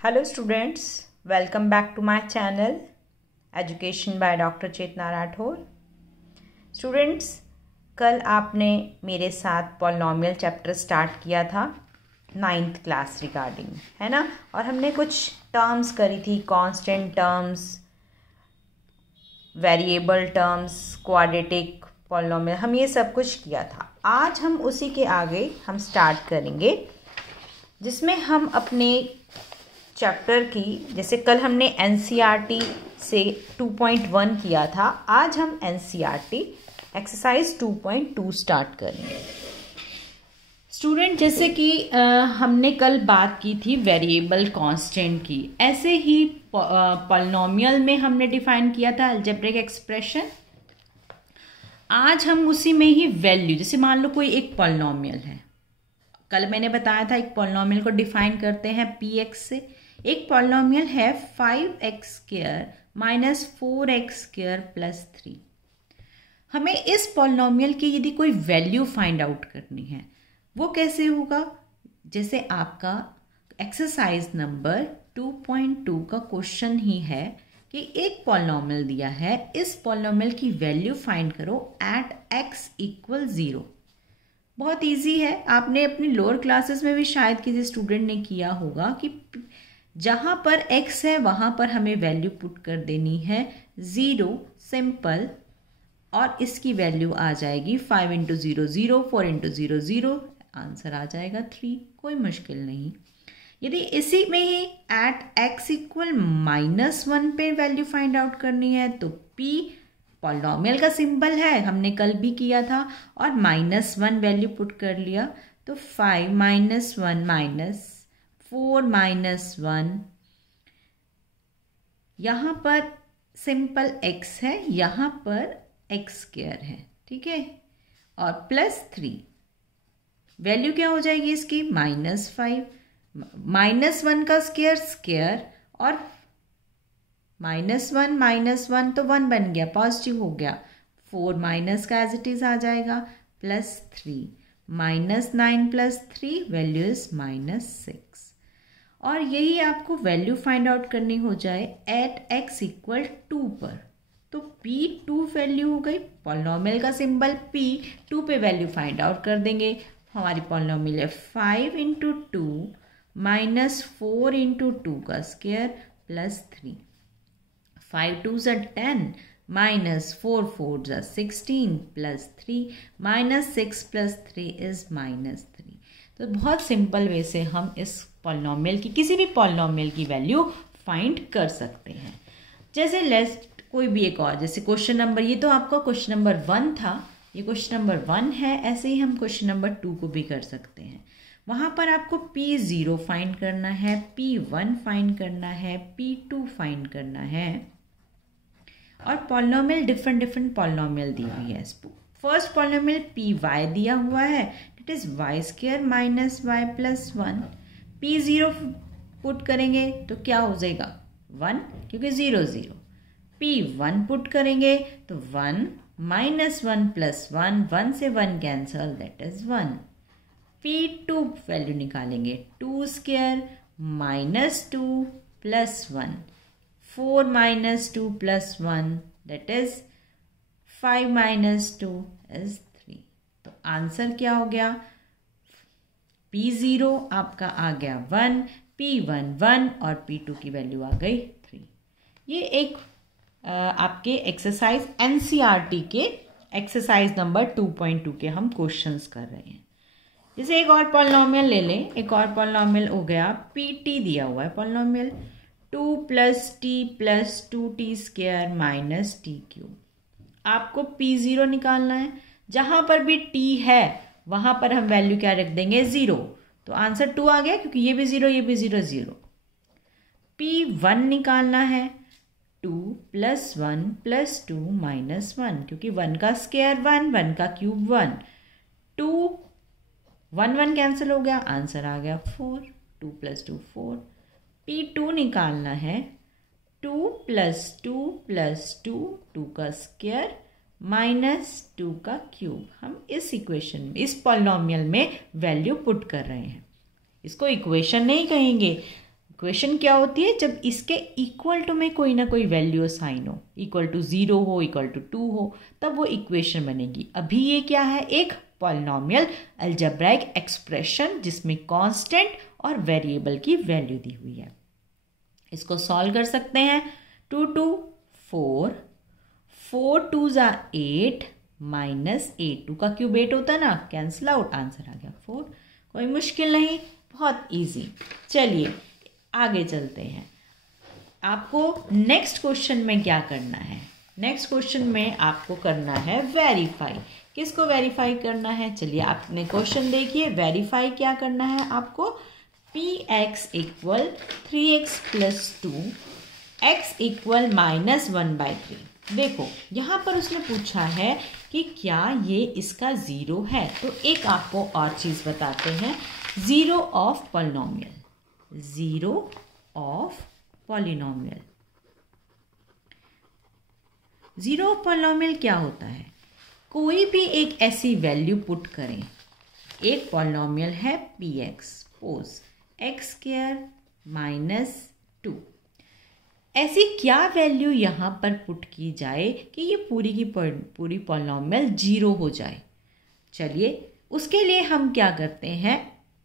Hello students, welcome back to my channel Education by Dr. Chetna Rathore. Students, कल आपने मेरे साथ पॉलिनोमियल चैप्टर स्टार्ट किया था 9th क्लास रिगार्डिंग, है ना। और हमने कुछ टर्म्स करी थी, constant terms, variable terms, quadratic polynomial, हम ये सब कुछ किया था। आज हम उसी के आगे हम स्टार्ट करेंगे, जिसमें हम अपने चैप्टर की, जैसे कल हमने एनसीईआरटी से 2.1 किया था, आज हम एनसीईआरटी एक्सरसाइज 2.2 स्टार्ट करेंगे। स्टूडेंट, जैसे कि हमने कल बात की थी वेरिएबल कांस्टेंट की, ऐसे ही पॉलिनोमियल में हमने डिफाइन किया था अलजेब्रिक एक्सप्रेशन। आज हम उसी में ही वैल्यू, जैसे मान लो कोई एक पॉलिनोमियल है, कल मैंने बताया था एक पॉलिनोमियल को डिफाइन करते हैं px से। एक पॉलिनोमियल है 5x² माइनस 4x² प्लस 3। हमें इस पॉलिनोमियल की यदि कोई वैल्यू फाइंड आउट करनी है, वो कैसे होगा? जैसे आपका एक्सरसाइज नंबर 2.2 का क्वेश्चन ही है कि एक पॉलिनोमियल दिया है, इस पॉलिनोमियल की वैल्यू फाइंड करो एट x = 0। बहुत इजी है, आपने अपनी लोअर क्लासेस में भी शायद किसी स्टूडेंट ने किया होगा कि जहाँ पर x है वहाँ पर हमें वैल्यू पुट कर देनी है 0, सिंपल, और इसकी वैल्यू आ जाएगी 5 × 0 0, 4 × 0 0, आंसर आ जाएगा 3। कोई मुश्किल नहीं। यदि इसी में ही एट x = -1 पे वैल्यू फाइंड आउट करनी है तो p पॉलिनोमियल का सिंबल है, हमने कल भी किया था, और -1 वैल्यू पुट कर लिया तो 5 - 1 - 4 - 1, यहाँ पर सिंपल x है, यहाँ पर x² है, ठीक है, और प्लस 3, वैल्यू क्या हो जाएगी इसकी? -5, -1 का स्क्वायर, और -1 तो 1 बन गया, पॉजिटिव हो गया, 4 माइनस का एज इट इज आ जाएगा, प्लस 3, -9 + 3 वैल्यू इज -6। और यही आपको वैल्यू फाइंड आउट करनी हो जाए एट x = 2 पर, तो p2 वैल्यू हो गई, पॉलिनोमियल का सिंबल p, 2 पे वैल्यू फाइंड आउट कर देंगे। हमारी पॉलिनोमियल है 5 × 2 माइनस 4 × 2 का square plus 3, 5 2 = 10 minus 4 4 = 16 plus 3, -6 + 3 is -3। तो बहुत सिंपल वे से हम इस पॉलिनोमियल की, किसी भी पॉलिनोमियल की वैल्यू फाइंड कर सकते हैं। जैसे लेट्स कोई भी एक और, जैसे क्वेश्चन नंबर, ये तो आपका क्वेश्चन नंबर 1 था, ये क्वेश्चन नंबर 1 है, ऐसे ही हम क्वेश्चन नंबर 2 को भी कर सकते हैं। वहाँ पर आपको p0 फाइंड करना है, p1 फाइंड करना है, p2 फाइंड करना है, और पॉलिनोमियल डिफरेंट पॉलिनोमियल दी हुई है। फर्स्ट पॉलिनोमियल py दिया हुआ है, it is y² minus y plus 1। p0 put करेंगे तो क्या हो जाएगा? 1, क्योंकि 0 0। p1 पुट करेंगे तो 1 -1 + 1, 1 से 1 cancel, that is 1। p2 value निकालेंगे, 2² -2 + 1, 4 - 2 + 1, दैट इज 5 - 2 इज 3। तो आंसर क्या हो गया? p0 आपका आ गया 1, p1 1, और p2 की वैल्यू आ गई 3। ये एक आपके एक्सरसाइज एनसीईआरटी के एक्सरसाइज नंबर 2.2 के हम क्वेश्चंस कर रहे हैं। जैसे एक और पॉलिनोमियल ले लें, एक और पॉलिनोमियल हो गया pt दिया हुआ है पॉलिनोमियल 2 + t + 2t² - t³। आपको p0 निकालना है, जहां पर भी t है वहां पर हम वैल्यू क्या रख देंगे? 0, तो आंसर 2 आ गया, क्योंकि ये भी 0 ये भी 0 0। p1 निकालना है, 2 + 1 + 2 - 1, क्योंकि 1 का स्क्वायर 1, 1 का क्यूब 1, 2 1 1 कैंसिल हो गया, आंसर आ गया 4, 2 + 2 4। p2 निकालना है, 2 + 2 + 2, 2 का स्क्वायर -2 का क्यूब। हम इस इक्वेशन में, इस पॉलिनोमियल में वैल्यू पुट कर रहे हैं, इसको इक्वेशन नहीं कहेंगे, इक्वेशन क्या होती है? जब इसके इक्वल टू में कोई ना कोई वैल्यू असाइन हो, इक्वल टू 0 हो, इक्वल टू 2 हो, तब वो इक्वेशन बनेगी। अभी ये क्या है? एक पॉलिनोमियल अलजेब्राइक एक्सप्रेशन जिसमें कांस्टेंट और वेरिएबल की वैल्यू दी हुई है। इसको सॉल्व कर सकते हैं। 2 2 4, 4 2 8 माइनस 8, 2 का क्यूब 8 होता है ना, कैंसिल आउट, आंसर आ गया 4। कोई मुश्किल नहीं, बहुत इजी। चलिए आगे चलते हैं। आपको नेक्स्ट क्वेश्चन में क्या करना है? नेक्स्ट क्वेश्चन में आपको करना है वेरीफाई। किसको वेरीफाई करना है? चलिए आपने क्वेश्चन देखिए, वेरीफाई क्या करना है आपको? px equal 3x plus 2, x equal -1/3। देखो यहाँ पर उसने पूछा है कि क्या ये इसका ज़ीरो है, तो एक आपको और चीज़ बताते हैं, zero of polynomial. Zero of polynomial, zero of polynomial क्या होता है? कोई भी एक ऐसी वैल्यू पुट करें, एक पॉलिनोमियल है px, सपोज x² -2, ऐसी क्या वैल्यू यहाँ पर पुट की जाए कि ये पूरी की पूरी पॉलिनोमियल 0 हो जाए? चलिए उसके लिए हम क्या करते हैं,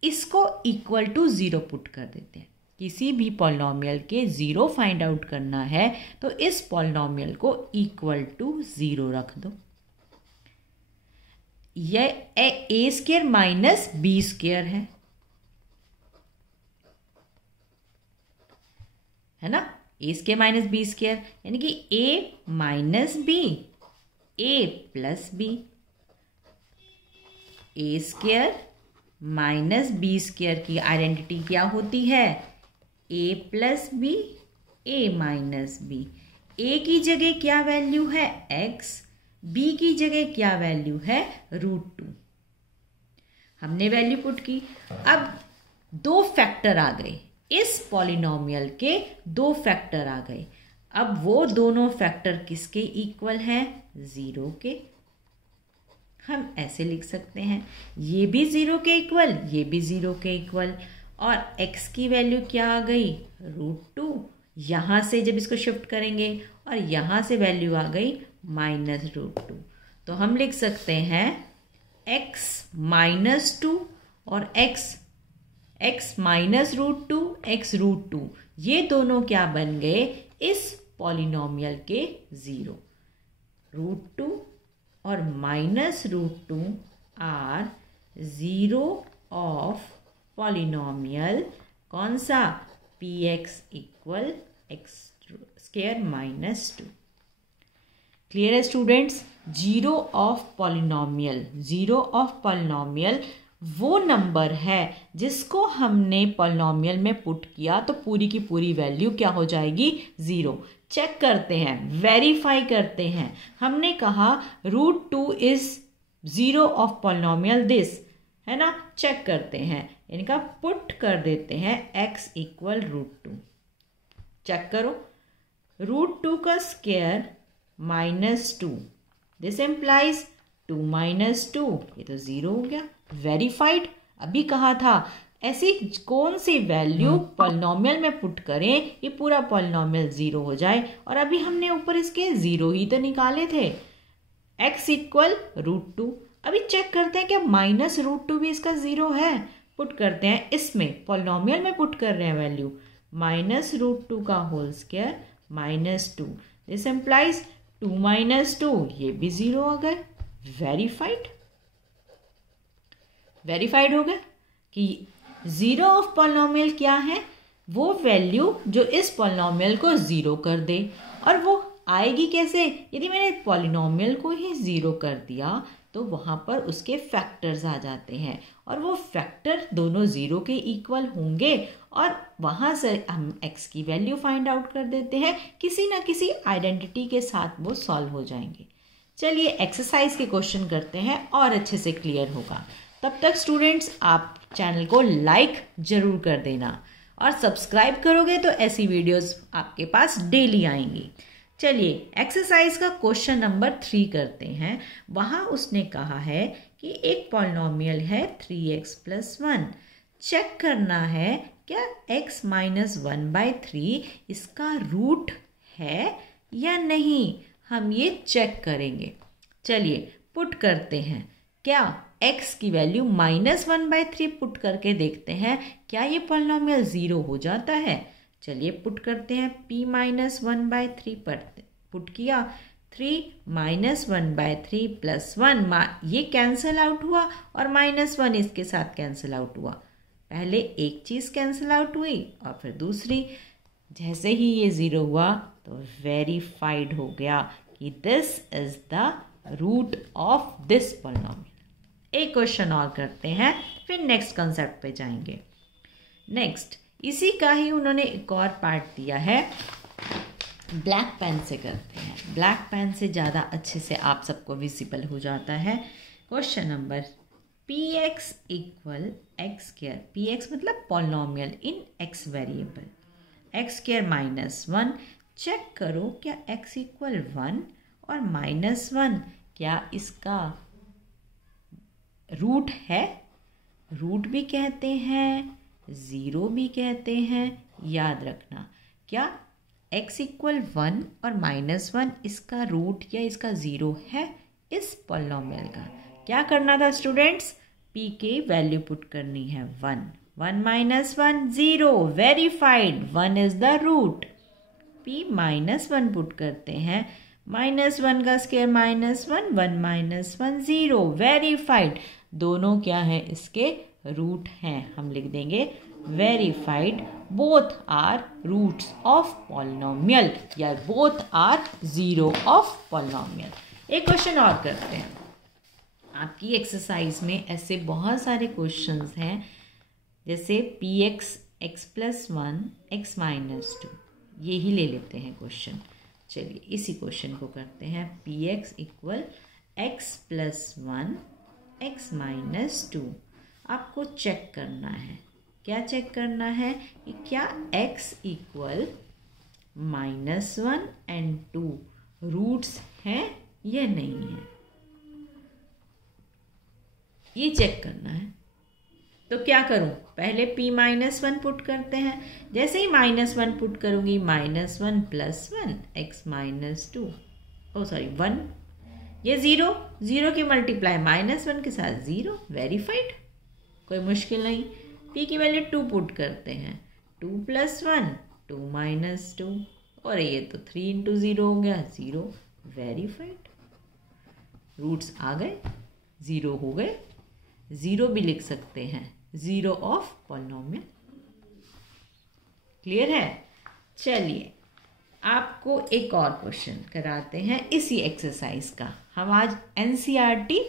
इसको इक्वल टू 0 पुट कर देते हैं। किसी भी पॉलिनोमियल के 0 फाइंड आउट करना है तो इस पॉलिनोमियल को इक्वल टू 0 रख दो। यह a² माइनस b² है ना, a² माइनस b², यानी कि a minus b, a plus b, a² minus b² की आइडेंटिटी क्या होती है? a plus b, a minus b। a की जगह क्या वैल्यू है? x, b की जगह क्या वैल्यू है? √2। हमने वैल्यू पुट की। अब दो फैक्टर आ गए, इस पॉलिनोमियल के दो फैक्टर आ गए। अब वो दोनों फैक्टर किसके इक्वल हैं? 0 के। हम ऐसे लिख सकते हैं, ये भी 0 के इक्वल, ये भी 0 के इक्वल, और x की वैल्यू क्या आ गई? √2। यहाँ से जब इसको शिफ्ट करेंगे और यहाँ से वैल्यू आ गई -√2, तो हम लिख सकते हैं x -2 और x माइनस √2, x √2, ये दोनों क्या बन गए? इस पॉलिनोमियल के 0। √2 और -√2 आर 0 ऑफ पॉलिनोमियल कौन सा? px equal x² -2। क्लियर है students? 0 of polynomial, 0 of polynomial वो नंबर है जिसको हमने पॉलिनोमियल में पुट किया तो पूरी की पूरी वैल्यू क्या हो जाएगी? 0। चेक करते हैं, वेरीफाई करते हैं। हमने कहा √2 इज 0 ऑफ पॉलिनोमियल दिस, है ना। चेक करते हैं, इनका पुट कर देते हैं x इक्वल √2। चेक करो, √2 का स्क्वायर -2, दिस एम्प्लाइज 2 - 2, ये तो 0 हो गया। वेरीफाइड। अभी कहा था ऐसी कौन सी वैल्यू पॉलिनोमियल में पुट करें ये पूरा पॉलिनोमियल 0 हो जाए, और अभी हमने ऊपर इसके 0 ही तो निकाले थे। x equal √2। अभी चेक करते हैं क्या -√2 भी इसका 0 है। पुट करते हैं, इसमें पॉलिनोमियल में पुट कर रहे हैं वैल्यू, -√2 का होल स्क्वायर -2, दिस एम्प्लाइज 2 - 2, ये भी 0 आ गए। वेरीफाइड। वेरीफाइड हो गया कि 0 ऑफ पॉलिनोमियल क्या है? वो वैल्यू जो इस पॉलिनोमियल को 0 कर दे। और वो आएगी कैसे? यदि मैंने पॉलिनोमियल को ही 0 कर दिया तो वहाँ पर उसके फैक्टर्स आ जाते हैं, और वो फैक्टर दोनों 0 के इक्वल होंगे, और वहाँ से हम x की वैल्यू फाइंड आउट कर देते हैं, किसी ना किसी आइडेंटिटी के साथ वो सॉल्व हो जाएंगे। चलिए एक्सरसाइज के क्वेश्चन करते हैं और अच्छे से क्लियर होगा। तब तक स्टूडेंट्स आप चैनल को लाइक ज़रूर कर देना, और सब्सक्राइब करोगे तो ऐसी वीडियोस आपके पास डेली आएंगी। चलिए एक्सरसाइज का क्वेश्चन नंबर 3 करते हैं। वहाँ उसने कहा है कि एक पॉलिनोमियल है 3x + 1, चेक करना है क्या x माइनस 1/3 इसका रूट है या नहीं, हम ये चेक करेंगे। चलिए पुट करते हैं। क्या x की वैल्यू -1/3 पुट करके देखते हैं क्या ये पॉलिनॉमियल 0 हो जाता है। चलिए पुट करते हैं। p माइनस 1/3 पर पुट किया, 3 माइनस 1/3 प्लस 1 ये कैंसिल आउट हुआ और -1 इसके साथ कैंसिल आउट हुआ। पहले एक चीज़ कैंसिल आउट हुई और फिर दूसरी। जैसे ही ये 0 हुआ तो वेरीफाइड हो गया कि this is the root of this polynomial. एक क्वेश्चन और करते हैं, फिर नेक्स्ट कंसेप्ट पे जाएंगे। नेक्स्ट इसी का ही उन्होंने एक और पार्ट दिया है, ब्लैक पेन से करते हैं। ब्लैक पेन से ज़्यादा अच्छे से आप सबको विजिबल हो जाता है। Question number px equal x square, px मतलब polynomial in x variable, x square minus 1। Check करो क्या x इक्वल 1 और -1 क्या इसका रूट है। रूट भी कहते हैं, 0 भी कहते हैं। याद रखना क्या x इक्वल 1 और -1 इसका रूट या इसका 0 है इस पॉलिनॉमियल का। क्या करना था स्टूडेंट्स, p के वैल्यू पुट करनी है 1, 1 minus 1 0, verified, 1 is the root. p -1 put करते हैं, -1 का स्क्वायर -1, 1 माइनस 1 0, वेरीफाइड। दोनों क्या है इसके रूट हैं, हम लिख देंगे verified, both are roots of polynomial या बोथ आर 0 ऑफ पॉलिनॉमियल। एक क्वेश्चन और करते हैं। आपकी एक्सरसाइज में ऐसे बहुत सारे क्वेश्चंस हैं, जैसे px x plus 1 x minus 2, ये ही ले लेते हैं क्वेश्चन। चलिए इसी क्वेश्चन को करते हैं। px equal x plus 1 x minus 2। आपको चेक करना है, क्या चेक करना है कि क्या x इक्वल -1 एंड 2 रूट्स हैं या नहीं है, ये चेक करना है। तो क्या करूं, पहले p -1 पुट करते हैं। जैसे ही -1 पुट करूंगी, -1 प्लस 1 x माइनस 2, ओ सॉरी 1, ये 0 की मल्टीप्लाई -1 के साथ 0, वेरीफाइड, कोई मुश्किल नहीं। p की वैल्यू 2 पुट करते हैं, 2 प्लस 1 2 माइनस 2, और ये तो 3 इंटू 0 हो गया 0, वेरीफाइड। रूट्स आ गए, 0 हो गए, 0 भी लिख सकते हैं, 0 ऑफ पॉलिनॉमियल। क्लियर है। चलिए आपको एक और क्वेश्चन कराते हैं इसी एक्सरसाइज का। हम आज एनसीईआरटी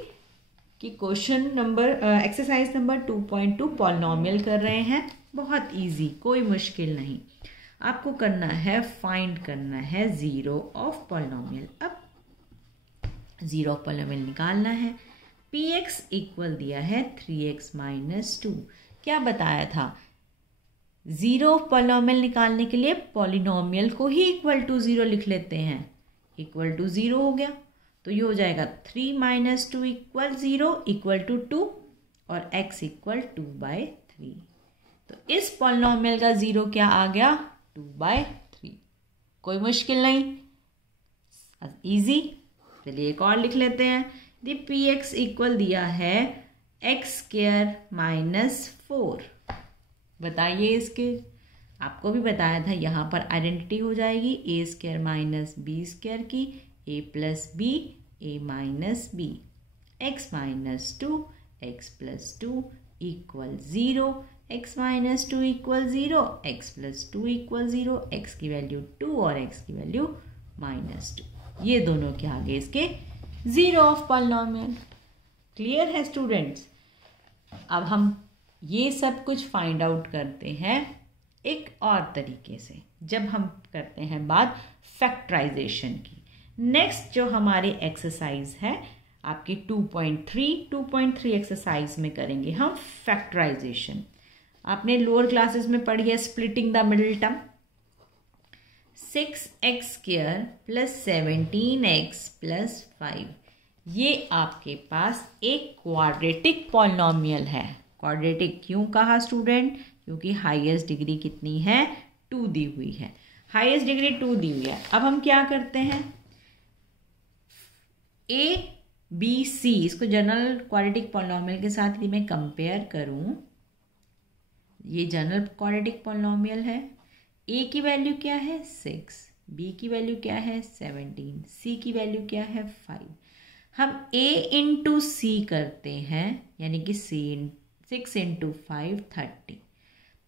की question number exercise number 2.2 polynomial कर रहे हैं। बहुत इजी, कोई मुश्किल नहीं। आपको करना है, फाइंड करना है 0 ऑफ पॉलिनॉमियल। अब 0 ऑफ पॉलिनॉमियल निकालना है। px इक्वल दिया है 3x माइनस 2। क्या बताया था, 0 ऑफ पॉलिनॉमियल निकालने के लिए पॉलिनॉमियल को ही इक्वल टू 0 लिख लेते हैं। इक्वल टू 0 हो गया तो ये हो जाएगा 3 माइनस 2 इक्वल 0 इक्वल टू 2 और x इक्वल 2/3। तो इस पॉलिनॉमियल का 0 क्या आ गया, 2/3। कोई मुश्किल नहीं, इजी। चलिए एक और लिख लेते हैं। दी px इक्वल दिया है x स्क्वायर माइनस 4। बताइए इसके, आपको भी बताया था यहाँ पर आइडेंटिटी हो जाएगी a square minus b square की, a plus b a minus b, x minus 2 x plus 2 equal 0, x minus 2 equal 0, x plus 2 equal 0, x की वैल्यू 2 और x की वैल्यू -2। ये दोनों क्या आ गए इसके 0 ऑफ पॉलिनॉमियल। क्लियर है स्टूडेंट्स। अब हम ये सब कुछ फाइंड आउट करते हैं एक और तरीके से, जब हम करते हैं बात फैक्टराइजेशन की। नेक्स्ट जो हमारी एक्सरसाइज है आपकी 2.3 एक्सरसाइज में करेंगे हम फैक्टराइजेशन। आपने लोअर क्लासेस में पढ़ी है splitting the middle term. 6x square plus 17x plus 5, ये आपके पास एक क्वाड्रेटिक पॉलिनॉमियल है। क्वाड्रेटिक क्यों कहा स्टूडेंट? क्योंकि हाईएस्ट डिग्री कितनी है? 2 दी हुई है, हाईएस्ट डिग्री 2 दी हुई है। अब हम क्या करते हैं, ए बी सी, इसको जनरल क्वाड्रेटिक पॉलिनोमियल के साथ यदि मैं कंपेयर करूं, ये जनरल क्वाड्रेटिक पॉलिनोमियल है। ए की वैल्यू क्या है? 6, बी की वैल्यू क्या है? 17, सी की वैल्यू क्या है? 5। हम a इंटू सी करते हैं, यानी कि 6 इंटू 5 30।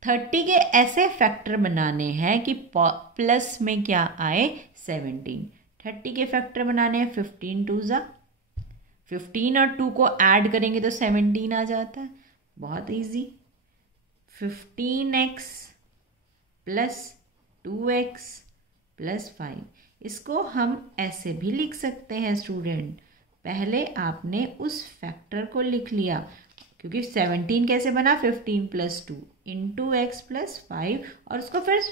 30 के ऐसे फैक्टर बनाने हैं कि प्लस में क्या आए? 17। 30 के फैक्टर बनाने हैं, 15 2 ज़ा 15 और 2 को ऐड करेंगे तो 17 आ जाता है। बहुत easy. 15x plus 2x plus 5, इसको हम ऐसे भी लिख सकते हैं स्टूडेंट। पहले आपने उस फैक्टर को लिख लिया, क्योंकि 17 कैसे बना? 15 प्लस 2 इंटू एक्स प्लस 5, और उसको फिर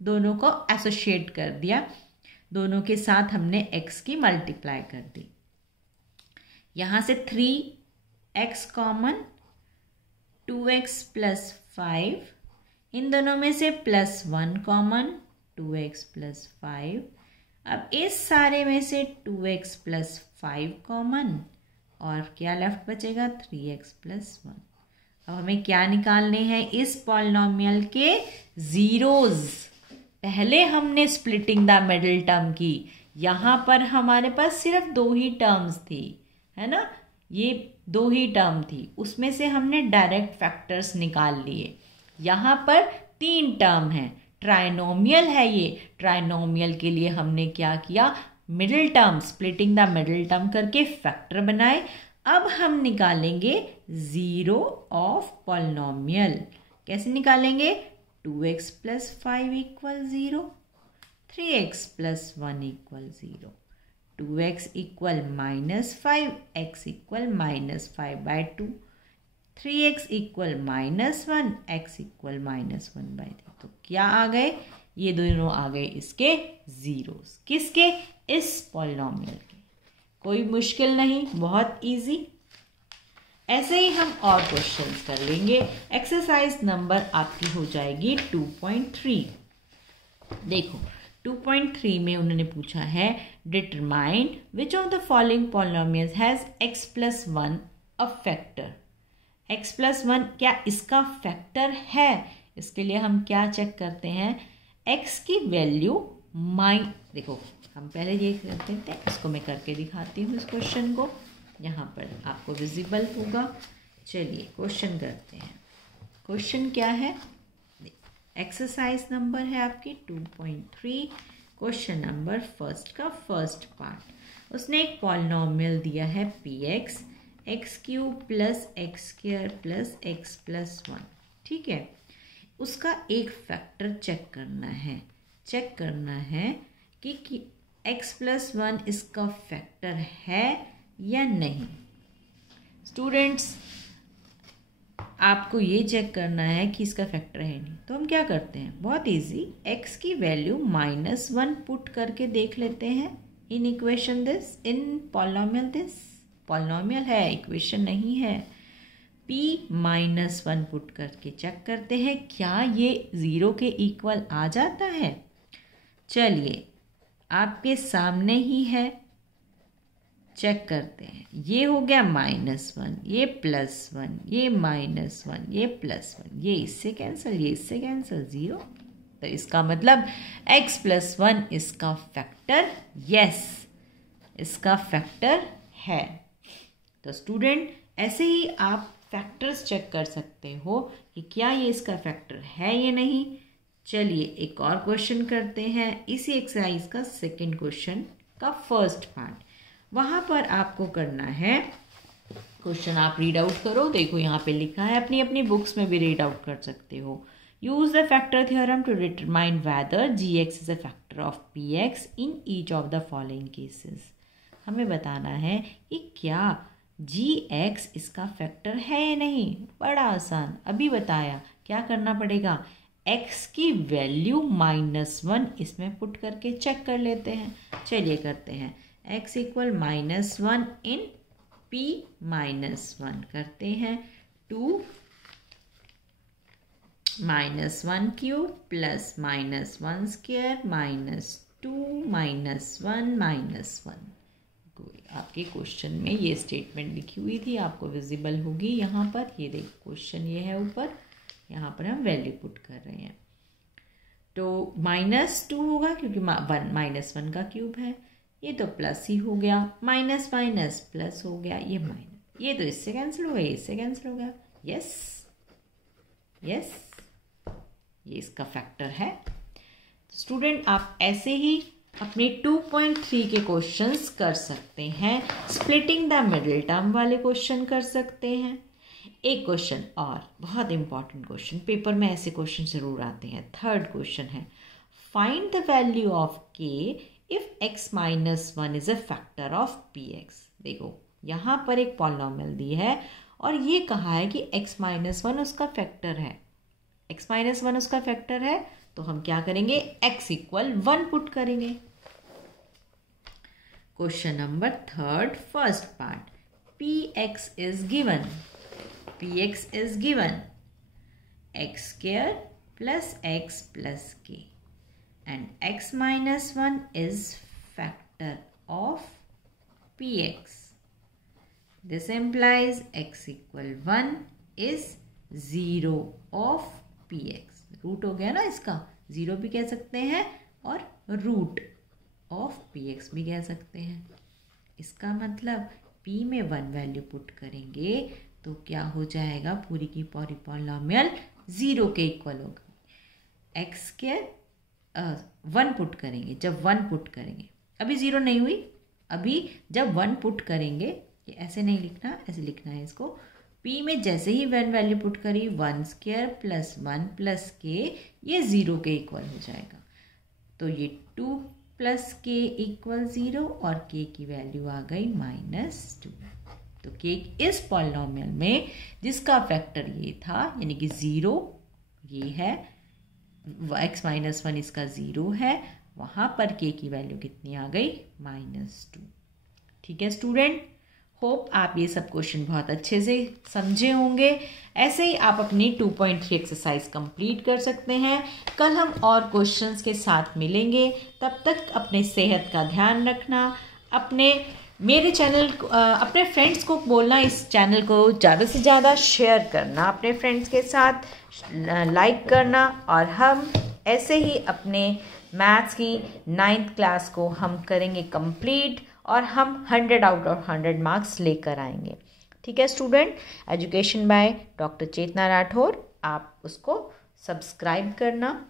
दोनों को एसोशिएट कर दिया, दोनों के साथ हमने x की मल्टीप्लाई कर दी। यहाँ से 3x कॉमन, 2x प्लस 5, इन दोनों में से प्लस 1 कॉमन, 2x प्लस 5। अब इस सारे में से 2x प्लस 5 कॉमन, और क्या लेफ्ट बचेगा? 3x plus 1। अब हमें क्या निकालने हैं? इस पॉलिनोमियल के जीरोज। पहले हमने स्प्लिटिंग द मिडिल टर्म की, यहाँ पर हमारे पास सिर्फ 2 ही टर्म्स थी, है ना, ये 2 ही टर्म थी, उसमें से हमने डायरेक्ट फैक्टर्स निकाल लिए। यहाँ पर 3 टर्म है, ट्राइनोमियल है ये। ट्राइनोमियल के लिए हमने क्या किया? Middle term, splitting the middle term करके फैक्टर बनाए। अब हम निकालेंगे जीरो ऑफ पॉलिनोमियल। कैसे निकालेंगे? 2x plus 5 equal 0, 3x plus 1 equal 0, 2x equal -5, x equal -5/2, 3x equal -1, x equal -1/3। तो क्या आ गए? ये दोनों आ गए इसके जीरोस। किसके? इस पॉलिनोमियल के। कोई मुश्किल नहीं, बहुत इजी। ऐसे ही हम और क्वेश्चंस कर लेंगे। एक्सरसाइज नंबर आपकी हो जाएगी 2.3। देखो 2.3 में उन्होंने पूछा है, determine which of the following polynomials has x plus 1 a factor. x plus 1 क्या इसका फैक्टर है? इसके लिए हम क्या चेक करते हैं? x की वैल्यू देखो हम पहले ये करते थे, इसको मैं करके दिखाती हूँ। इस क्वेश्चन को यहाँ पर आपको विजिबल होगा। चलिए क्वेश्चन करते हैं। क्वेश्चन क्या है? एक्सरसाइज नंबर है आपकी 2.3, क्वेश्चन नंबर फर्स्ट का फर्स्ट पार्ट। उसने एक पॉलिनोमियल दिया है px, x³ plus x² plus x plus 1। ठीक है, उसका एक फैक्टर चेक करना है। चेक करना है कि x प्लस 1 इसका फैक्टर है या नहीं। स्टूडेंट्स, आपको ये चेक करना है कि इसका फैक्टर है नहीं, तो हम क्या करते हैं? बहुत इजी, x की वैल्यू -1 पुट करके देख लेते हैं in equation this, in polynomial this. Polynomial है, इक्वेशन नहीं है। p-1 पुट करके चेक करते हैं क्या ये 0 के इक्वल आ जाता है। चलिए आपके सामने ही है, चेक करते हैं। ये हो गया -1, ये +1, ये -1, ये +1, ये इससे कैंसिल, ये इससे कैंसिल, 0। तो इसका मतलब x प्लस 1 इसका फैक्टर, यस इसका फैक्टर है। तो स्टूडेंट ऐसे ही आप फैक्टर्स चेक कर सकते हो कि क्या ये इसका फैक्टर है या नहीं। चलिए एक और क्वेश्चन करते हैं, इसी एक्सरसाइज का सेकंड क्वेश्चन का फर्स्ट पार्ट। वहाँ पर आपको करना है, क्वेश्चन आप रीड आउट करो। देखो यहाँ पे लिखा है, अपनी अपनी बुक्स में भी रीड आउट कर सकते हो। Use the factor theorem to determine whether gx is a factor of px in each of the following cases. हमें बताना है कि क्या gx इसका फैक्टर है या नहीं। बड़ा आसान, अभी बताया। क्या करना पड़ेगा? x की वैल्यू -1 इसमें पुट करके चेक कर लेते हैं। चलिए करते हैं। x इक्वल -1 इन p -1 करते हैं। 2 -1 क्यूब प्लस -1 स्क्वायर -2 -1 -1। आपके क्वेश्चन में ये स्टेटमेंट लिखी हुई थी, आपको विजिबल होगी यहाँ पर। ये देखो क्वेश्चन ये है ऊपर, यहाँ पर हम वैल्यू पुट कर रहे हैं। तो -2 होगा क्योंकि -1 का क्यूब है, ये तो प्लस ही हो गया, माइनस माइनस प्लस हो गया, ये माइनस, ये तो इससे कैंसिल हो गया, इससे कैंसिल हो गया। यस यस, ये इसका फैक्टर है। स्टूडेंट आप ऐसे ही अपने 2.3 के क्वेश्चंस कर सकते हैं। स्प्लिटिंग द मिडिल टर्म वाले क्वेश्चन कर सकते हैं। एक क्वेश्चन और बहुत इंपॉर्टेंट क्वेश्चन, पेपर में ऐसे क्वेश्चन जरूर आते हैं। थर्ड क्वेश्चन है, फाइंड द वैल्यू ऑफ के if x - 1 is a factor of px। देखो यहाँ पर एक पॉलिनोमियल दी है और ये कहा है कि x - 1 उसका फैक्टर है, x - 1 उसका फैक्टर है, तो हम क्या करेंगे, x = 1 पुट करेंगे। Question number third, first part, px is given x² plus x plus k and x - 1 is factor of px. This implies x = 1 is 0 of px. Root हो गया ना इसका, 0 भी कह सकते हैं और रूट ऑफ px भी कह सकते हैं। इसका मतलब p में 1 वैल्यू पुट करेंगे तो क्या हो जाएगा, पूरी की पूरी पॉलिनोमियल 0 के इक्वल होगी। x² 1 पुट करेंगे, जब 1 पुट करेंगे, अभी 0 नहीं हुई, अभी जब 1 पुट करेंगे, ये ऐसे नहीं लिखना, ऐसे लिखना है इसको। p में जैसे ही 1 वैल्यू पुट करी, 1² + 1 + k, ये 0 के इक्वल हो जाएगा। तो ये 2 + k = 0 और k की वैल्यू आ गई -2। तो k इस पॉलिनोमियल में जिसका फैक्टर ये था, यानी कि 0 ये है, x - 1 इसका 0 है, वहाँ पर k की वैल्यू कितनी आ गई, -2। ठीक है स्टूडेंट, होप आप ये सब क्वेश्चन बहुत अच्छे से समझे होंगे। ऐसे ही आप अपनी 2.3 एक्सरसाइज कंप्लीट कर सकते हैं। कल हम और क्वेश्चंस के साथ मिलेंगे, तब तक अपने सेहत का ध्यान रखना। मेरे चैनल, अपने फ्रेंड्स को बोलना इस चैनल को ज़्यादा से ज़्यादा शेयर करना, अपने फ्रेंड्स के साथ लाइक करना। और हम ऐसे ही अपने मैथ्स की 9th क्लास को हम करेंगे कंप्लीट और हम 100 आउट ऑफ 100 मार्क्स लेकर आएंगे। ठीक है स्टूडेंट, एजुकेशन बाय डॉक्टर चेतना राठौर, आप उसको सब्सक्राइब करना,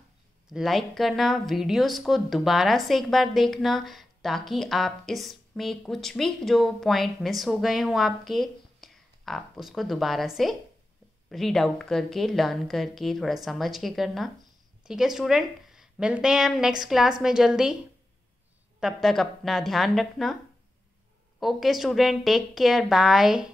लाइक करना, वीडियोस को दोबारा से एक बार देखना, ताकि आप इसमें कुछ भी जो पॉइंट मिस हो गए हों आपके, आप उसको दोबारा से रीड आउट करके, लर्न करके, थोड़ा समझ के करना। ठीक है स्टूडेंट, मिलते हैं हम नेक्स्ट क्लास में जल्दी, तब तक अपना ध्यान रखना। Okay student, take care, bye.